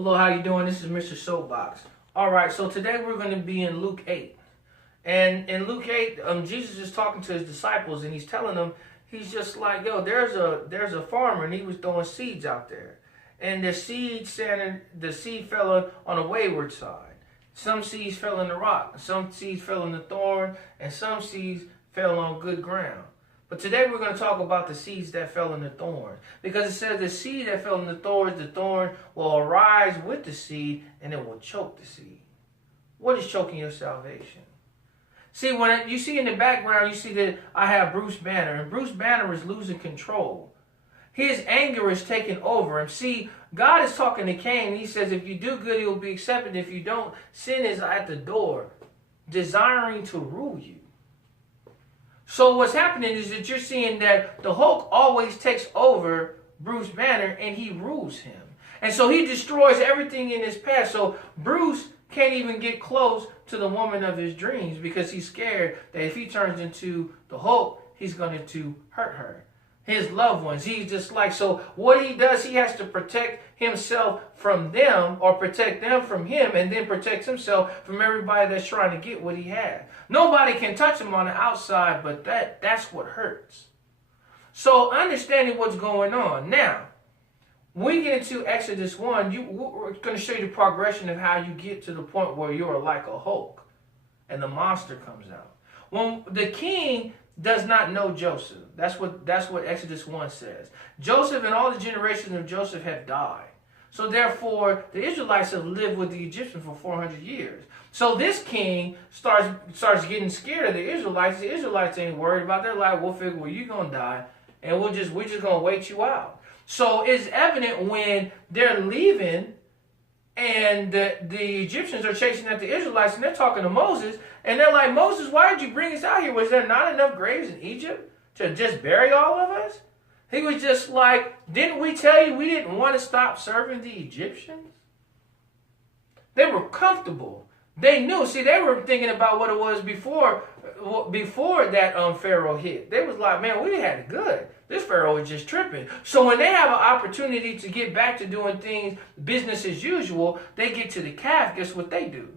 Hello, how you doing? This is Mr. Soapbox. All right, so today we're going to be in Luke 8. And in Luke 8, Jesus is talking to his disciples, and he's telling them, he's just like, yo, there's a farmer, and he was throwing seeds out there. And the seed fell on a wayward side. Some seeds fell in the rock, some seeds fell in the thorn, and some seeds fell on good ground. But today we're going to talk about the seeds that fell in the thorn. Because it says the seed that fell in the thorn will arise with the seed and it will choke the seed. What is choking your salvation? See, when you see in the background, you see that I have Bruce Banner. And Bruce Banner is losing control. His anger is taking over him. See, God is talking to Cain. He says, if you do good, you'll be accepted. If you don't, sin is at the door, desiring to rule you. So what's happening is that you're seeing that the Hulk always takes over Bruce Banner and he rules him. And so he destroys everything in his path. So Bruce can't even get close to the woman of his dreams because he's scared that if he turns into the Hulk, he's going to hurt her. His loved ones. He's just like, so what he does, he has to protect himself from them or protect them from him and then protect himself from everybody that's trying to get what he has. Nobody can touch him on the outside, but that's what hurts. So understanding what's going on. Now, when we get into Exodus 1, we're going to show you the progression of how you get to the point where you're like a Hulk and the monster comes out. When the king does not know Joseph. That's what Exodus 1 says. Joseph and all the generations of Joseph have died. So therefore, the Israelites have lived with the Egyptians for 400 years. So this king starts getting scared of the Israelites. The Israelites ain't worried about their life. We'll figure, well, you're going to die, and we're just going to wait you out. So it's evident when they're leaving and the Egyptians are chasing at the Israelites, and they're talking to Moses, and they're like, Moses, why did you bring us out here? Was there not enough graves in Egypt to just bury all of us? He was just like, didn't we tell you we didn't want to stop serving the Egyptians? They were comfortable. They knew. See, they were thinking about what it was before that Pharaoh hit. They was like, man, we had it good. This Pharaoh is just tripping. So when they have an opportunity to get back to doing things business as usual, they get to the calf. Guess what they do?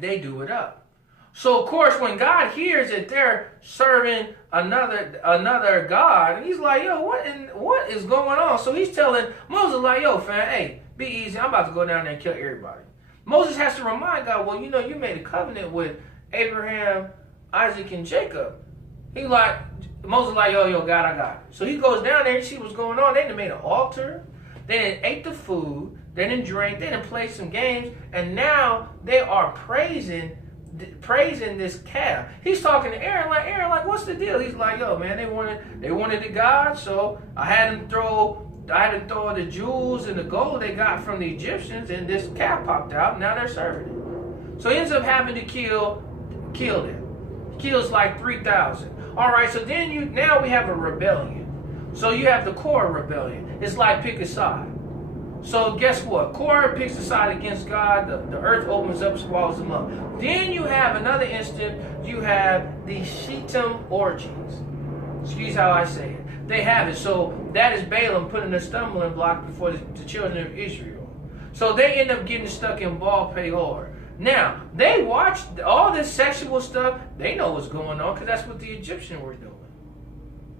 They do it up. So of course, when God hears that they're serving another God, he's like, yo, what is going on? So he's telling Moses, like, yo, fam, hey, be easy. I'm about to go down there and kill everybody. Moses has to remind God, well, you made a covenant with Abraham, Isaac, and Jacob. Moses like, yo, God, I got it. So he goes down there and see what's going on. They done made an altar. They done ate the food. They done drank. They done played some games. And now they are praising this calf. He's talking to Aaron, like, what's the deal? He's like, yo, man, they wanted the God, so I had them throw the jewels and the gold they got from the Egyptians, and this calf popped out. Now they're serving it. So he ends up having to kill them. Kills like 3,000. All right, so then now we have a rebellion. So you have the Korah rebellion. It's like pick a side. So guess what? Korah picks a side against God. The earth opens up, swallows them up. Then you have another instant. You have the Shittim orgies. Excuse how I say it. They have it. So that is Balaam putting a stumbling block before the children of Israel. So they end up getting stuck in Baal Peor. Now, they watched all this sexual stuff. They know what's going on because that's what the Egyptians were doing.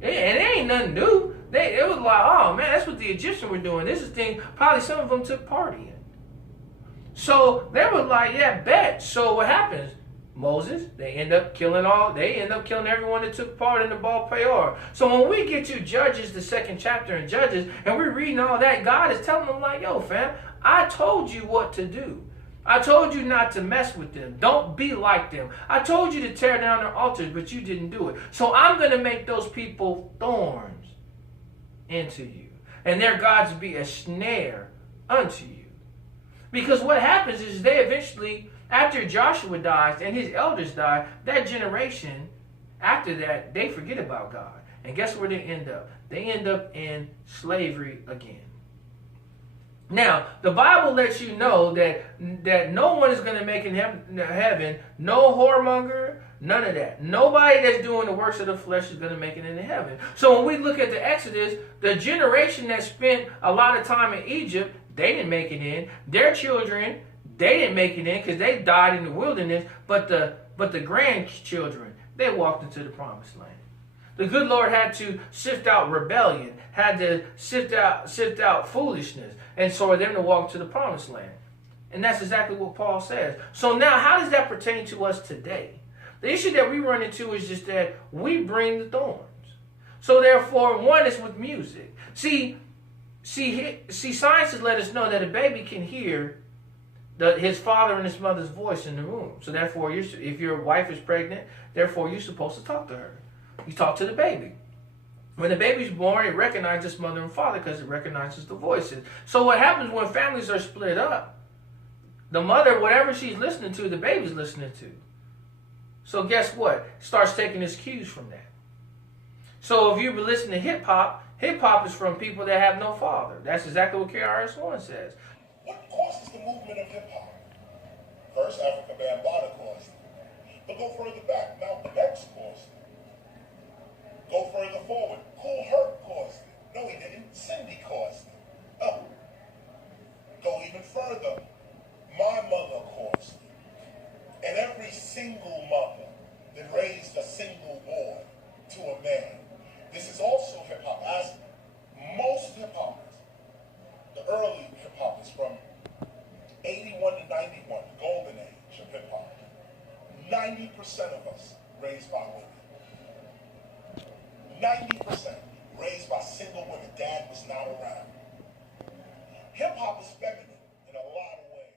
And it ain't nothing new. It was like, oh, man, that's what the Egyptians were doing. This is thing probably some of them took part in. So they were like, yeah, bet. So what happens? Moses, they end up killing everyone that took part in the Baal Peor. So when we get to Judges, the 2nd chapter in Judges, and we're reading all that, God is telling them like, yo, fam, I told you what to do. I told you not to mess with them. Don't be like them. I told you to tear down their altars, but you didn't do it. So I'm going to make those people thorns into you, and their gods be a snare unto you. Because what happens is they eventually, after Joshua dies and his elders die, that generation, after that, they forget about God. And guess where they end up? They end up in slavery again. Now, the Bible lets you know that no one is going to make it in heaven, no whoremonger, none of that. Nobody that's doing the works of the flesh is going to make it into heaven. So when we look at the Exodus, the generation that spent a lot of time in Egypt, they didn't make it in. Their children, they didn't make it in because they died in the wilderness. But the grandchildren, they walked into the promised land. The good Lord had to sift out rebellion, had to sift out foolishness, and so for them to walk to the promised land. And that's exactly what Paul says. So now, how does that pertain to us today? The issue that we run into is just that we bring the thorns. So therefore, one is with music. See, science has let us know that a baby can hear his father and his mother's voice in the room. So therefore, if your wife is pregnant, therefore you're supposed to talk to her. You talk to the baby. When the baby's born, it recognizes its mother and father because it recognizes the voices. So what happens when families are split up? The mother, whatever she's listening to, the baby's listening to. So guess what? Starts taking its cues from that. So if you listen to hip-hop is from people that have no father. That's exactly what KRS-One says. What causes the movement of hip-hop? First, Africa Bambaataa caused it. But go further back, Malcolm X caused it. Go further forward, Kool Herc caused it. No, he didn't. Cindy caused it. Oh. Go even further. My mother caused it. And every single mother that raised a single boy to a man. This is also hip-hop. As most hip-hoppers, the early hip-hoppers from 81 to 91, the golden age of hip-hop, 90% of us raised by women. 90% raised by single women. Dad was not around. Hip-hop is feminine in a lot of ways.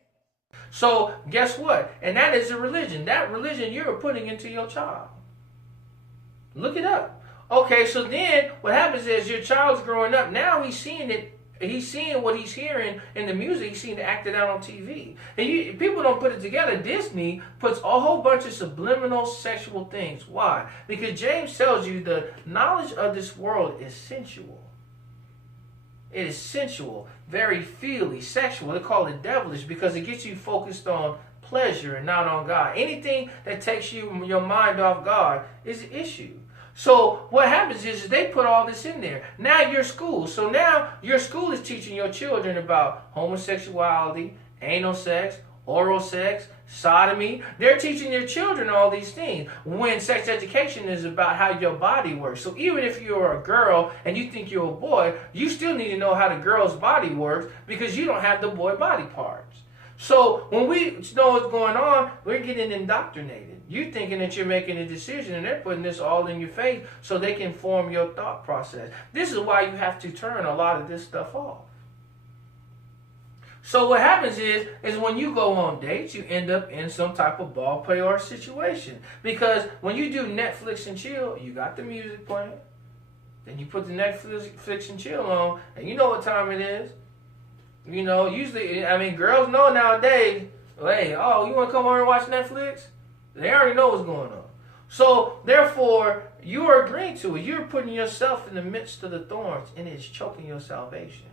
So guess what? And that is a religion. That religion you're putting into your child. Look it up. Okay, so then what happens is your child's growing up. Now he's seeing it. He's seeing what he's hearing in the music. He's seeing it acted out on TV. And people don't put it together. Disney puts a whole bunch of subliminal sexual things. Why? Because James tells you the knowledge of this world is sensual. It is sensual, very feely, sexual. They call it devilish because it gets you focused on pleasure and not on God. Anything that takes your mind off God is an issue. So what happens is they put all this in there. Now your school. So now your school is teaching your children about homosexuality, anal sex, oral sex, sodomy. They're teaching their children all these things when sex education is about how your body works. So even if you're a girl and you think you're a boy, you still need to know how the girl's body works because you don't have the boy body parts. So when we know what's going on, we're getting indoctrinated. You're thinking that you're making a decision and they're putting this all in your face so they can form your thought process. This is why you have to turn a lot of this stuff off. So what happens is when you go on dates, you end up in some type of ball play or situation. Because when you do Netflix and chill, you got the music playing. Then you put the Netflix and chill on, and you know what time it is. You know, usually, I mean, girls know nowadays, hey, oh, you want to come over and watch Netflix? They already know what's going on. So, therefore, you are agreeing to it. You're putting yourself in the midst of the thorns, and it's choking your salvation.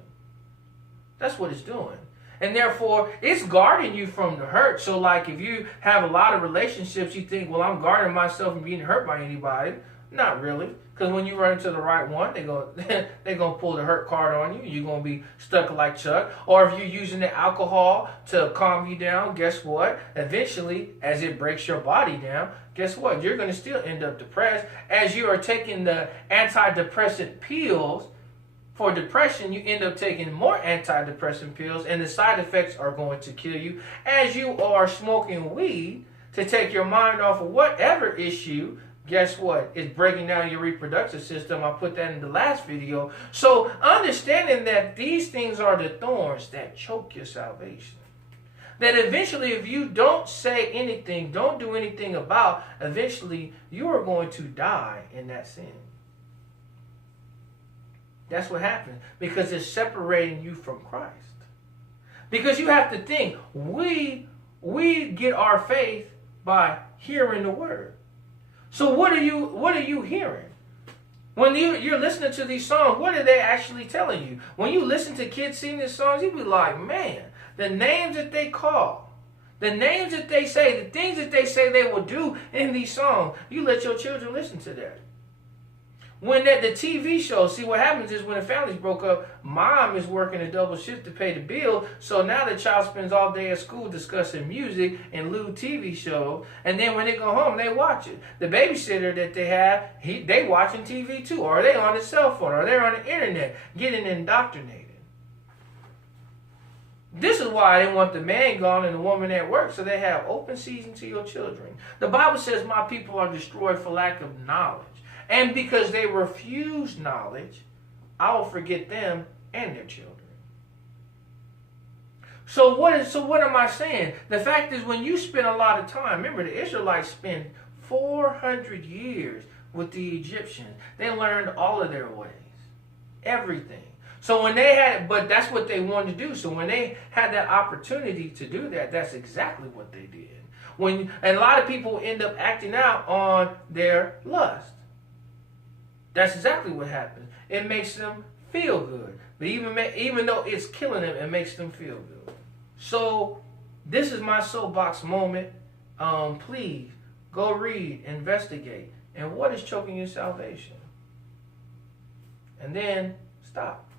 That's what it's doing. And therefore, it's guarding you from the hurt. So, like, if you have a lot of relationships, you think, well, I'm guarding myself from being hurt by anybody. Not really. Because when you run into the right one, they're gonna pull the hurt card on you. You're going to be stuck like Chuck. Or if you're using the alcohol to calm you down, guess what? Eventually, as it breaks your body down, guess what? You're going to still end up depressed. As you are taking the antidepressant pills for depression, you end up taking more antidepressant pills, and the side effects are going to kill you. As you are smoking weed to take your mind off of whatever issue, guess what? It's breaking down your reproductive system. I put that in the last video. So understanding that these things are the thorns that choke your salvation. That eventually, if you don't say anything, don't do anything about, eventually you are going to die in that sin. That's what happens because it's separating you from Christ. Because you have to think, we get our faith by hearing the word. So what are you hearing? When you're listening to these songs, what are they actually telling you? When you listen to kids sing these songs, you be like, man, the names that they call, the names that they say, the things that they say they will do in these songs, you let your children listen to that. When the TV show, see what happens is when the families broke up, mom is working a double shift to pay the bill. So now the child spends all day at school discussing music and lewd TV shows. And then when they go home, they watch it. The babysitter that they have, they watching TV too. Or they on the cell phone, or they're on the internet getting indoctrinated. This is why they want the man gone and the woman at work, so they have open season to your children. The Bible says my people are destroyed for lack of knowledge. And because they refuse knowledge, I will forget them and their children. So what am I saying? The fact is, when you spend a lot of time, remember the Israelites spent 400 years with the Egyptians. They learned all of their ways. Everything. So when they had, but that's what they wanted to do. So when they had that opportunity to do that, that's exactly what they did. And a lot of people end up acting out on their lust. That's exactly what happens. It makes them feel good. But even though it's killing them, it makes them feel good. So this is my soapbox moment. Please go read, investigate. And what is choking your salvation? And then stop.